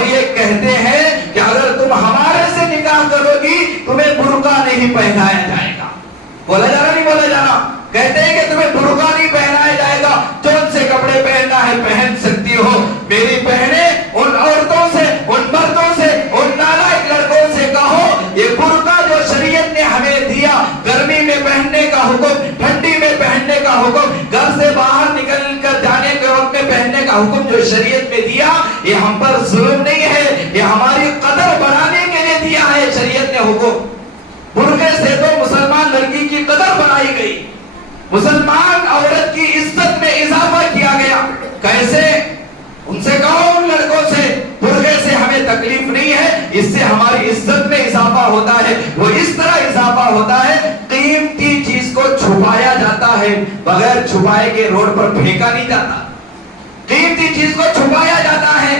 اور یہ کہتے ہیں کہ اگر تم ہمارے سے نکاح کرو گی تمہیں برقع نہیں پہنایا جائے گا. بولا جا رہا نہیں بولا جا رہا؟ کہتے ہیں کہ تمہیں برقع نہیں پہنایا جائے گا، جون سے کپڑے پہننا ہے پہن سکتی ہو. میری بہنیں ان عورتوں سے، ان مردوں سے، ان نالائق لڑکوں سے کہو یہ برقع جو شریعت نے ہمیں دیا، گرمی میں پہننے کا حکم، ٹھنڈی میں پہننے کا حکم، گھر سے باہر نکل کر جانے کے وقت میں پہننے کا حکم جو شریعت نے دیا، یہ ہم پر ظلم نہیں ہے، یہ ہماری قدر بڑھانے کے لیے دیا ہے شریعت نے حکم. برقعے سے تو مسلمان لڑکی کی قدر بڑھائی گئی، مسلمان عورت کی عزت میں اضافہ کیا گیا. کیسے؟ ان سے کہو ان لڑکوں سے برقعے سے ہمیں تکلیف نہیں ہے، اس سے ہماری عزت میں اضافہ ہوتا ہے. وہ اس طرح اضافہ ہوتا ہے، قیمتی چیز کو چھپایا جاتا ہے، بغیر چھپائے کے روڈ پر پھینکا نہیں جاتا. قیمتی چیز کو چھپایا جاتا ہے،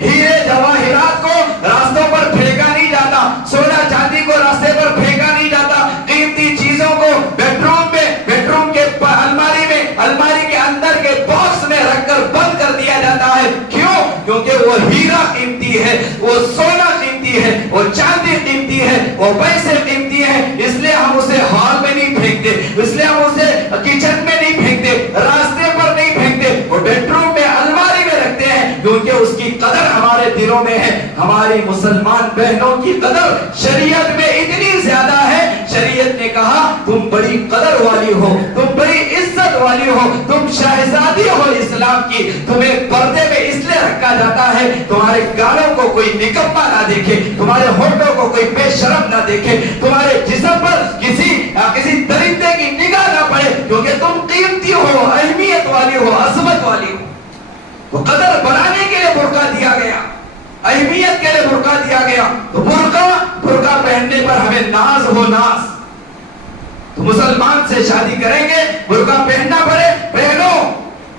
ہیرے جواہرات کو راستوں پر پھینکا نہیں جاتا، سونا چاندی کو راستے پر پھینکا نہیں جاتا. قیمتی چیزوں کو بیڈ روم میں، بیڈ روم کے الماری میں، الماری کے اندر کے باکس میں رکھ کر بند کر دیا جاتا ہے. کیوں؟ کیونکہ وہ ہیرا قیمتی ہے، وہ سونا قیمتی ہے، وہ چاندی قیمتی ہے، وہ پیسے قیمتی ہے. اس لیے ہم اسے ہال میں نہیں پھینکتے، اس لیے ہم اسے کچن میں نہیں پھینکتے، راستے پر نہیں پھینکتے، وہ بیڈ روم میں الماری میں رکھتے ہیں، کیونکہ اس کی قدر ہمارے دلوں میں ہے. ہماری مسلمان بہنوں کی قدر شریعت میں اتنی زیادہ ہے، شریعت نے کہا تم بڑی قدر والی ہو، تم بڑی عزت والی ہو، تم شہزادی ہو اسلام کی. تمہیں پردے میں اس لیے رکھا جاتا ہے تمہارے گالوں کو کوئی نکما نہ دیکھے، تمہارے ہونٹوں کو کوئی بے شرم نہ دیکھے، تمہارے جسم پر کسی درندے کی نگاہ نہ پڑے، کیونکہ تم قیمتی ہو، اہمیت والی ہو، عظمت والی ہو. تو قدر بڑھانے کے لیے برقع دیا گیا، اہمیت کے لیے برقع دیا گیا. تو برقع پہننے پر ہمیں ناز ہو، ناز. تو مسلمان سے شادی کریں گے برقع پہننا پڑے، پہنو.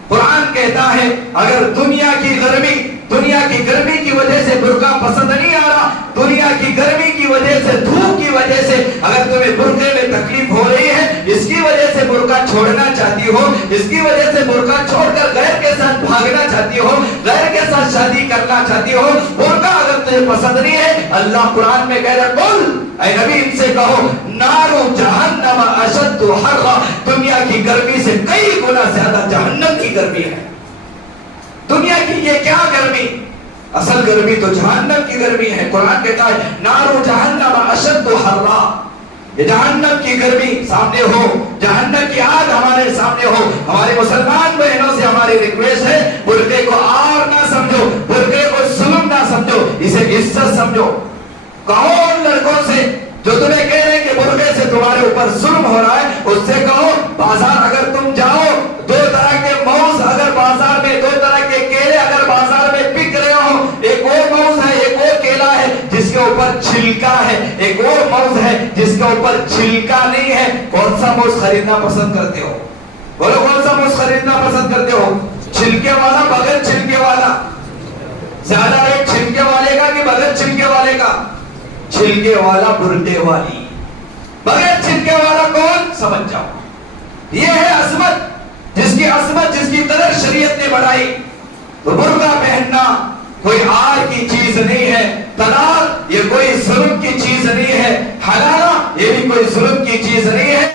قرآن کہتا ہے اگر دنیا کی گرمی کی وجہ سے برقع پسند نہیں آ رہا، دنیا کی گرمی کی وجہ سے، دھوپ کی وجہ سے اگر تمہیں برقعے میں تکلیف ہو رہی ہے، اس کی وجہ سے برقع چھوڑنا چاہتی ہو، اس کی وجہ سے برقع چھوڑ کر غیر کے ساتھ بھاگنا چاہتی ہو، غیر کے ساتھ شادی کرنا چاہتی ہو، برقع اگر تمہیں پسند نہیں ہے، اللہ قرآن میں کہہ رہا قل، اے نبی ان سے کہو نار جہنم اشد حرا، دنیا کی گرمی سے کئی گنا زیادہ جہنم کی گرمی ہے. دنیا کی یہ کیا گرمی؟ اصل گرمی تو جہنم کی گرمی ہے. قرآن کہتا ہے نار جہنم اشد حرا، یہ جہنم کی گرمی سامنے ہو، جہنم کی آگ ہمارے سامنے ہو. ہمارے مسلمان بہنوں سے ہماری ریکویسٹ ہے برقعے کو آر نہ سمجھو، برقعے کو ظلم نہ سمجھو، اسے عزت سمجھو. کہو ان لڑکوں سے جو تمہیں کہہ رہے ہیں کہ برقعے سے تمہارے اوپر ظلم ہو رہا ہے، اس سے کہو بازار اگر تم جاؤ، دو طرح کے موز اگر بازار میں، دو طرح کے کیلے اگر بازار میں بک رہے ہو، ایک وہ موز ہے، ایک وہ کیلا ہے جس کے اوپر چھلکا ہے، ایک وہ موز ہے جس کے اوپر چھلکا نہیں ہے. کون سا موز خریدنا پسند کرتے ہو؟ بولو کون سا موز خریدنا پسند کرتے ہو؟ چھلکے والا بغیر چھلکے والا؟ زیادہ ریٹ چھلکے والے کا کہ بغیر چھلکے والے کا؟ چھلکے والا. برقعے والی بغیر چھلکے والا کون؟ سمجھ جاؤ. یہ ہے عظمت، جس کی قدر شریعت نے بڑھائی. تو برقع پہننا کوئی آر کی چیز نہیں ہے، طلاق یہ کوئی ظلم کی چیز نہیں ہے، حلالہ یہ بھی کوئی ظلم کی چیز نہیں ہے.